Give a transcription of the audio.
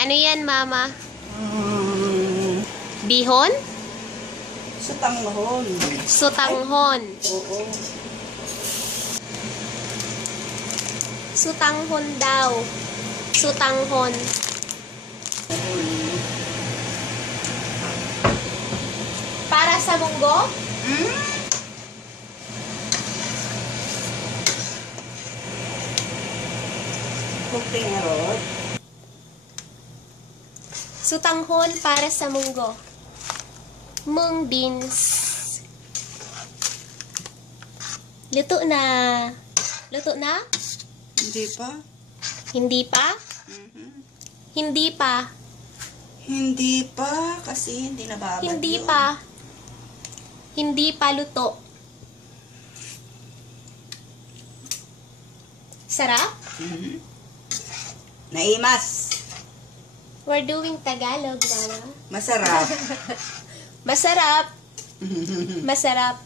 Ano yan, Mama? Mm, Bihon? Sutanghon. Sutanghon. Oo. Sutanghon daw. Sutanghon. Para sa munggo? Hmm? Kunting arot. Sutanghon para sa munggo. Mung beans. Luto na. Luto na? Hindi pa. Hindi pa? Mhm. Hindi pa. Hindi pa kasi hindi nababad Hindi yun. pa. Hindi pa luto. Sarap? Mhm. Naimas. We're doing Tagalog, Mama. Masarap. Masarap. Masarap.